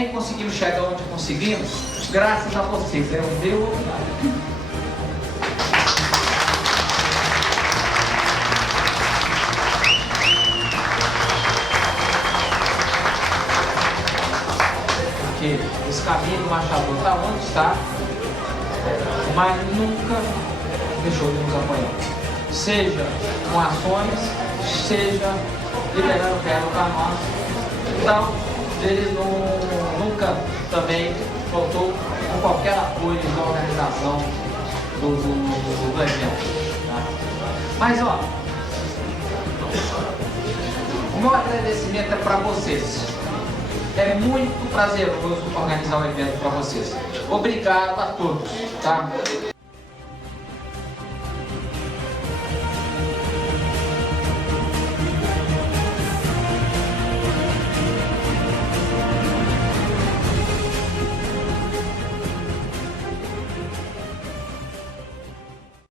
também conseguimos chegar onde conseguimos, graças a vocês. É o meu obrigado. Porque esse caminho do Machador está onde está, mas nunca deixou de nos apoiar. Seja com ações, seja liberando verbo para nós. Então, ele nunca também faltou com qualquer apoio da organização do evento. Tá? Mas, ó, o meu agradecimento é para vocês. É muito prazeroso organizar o evento para vocês. Obrigado a todos, tá?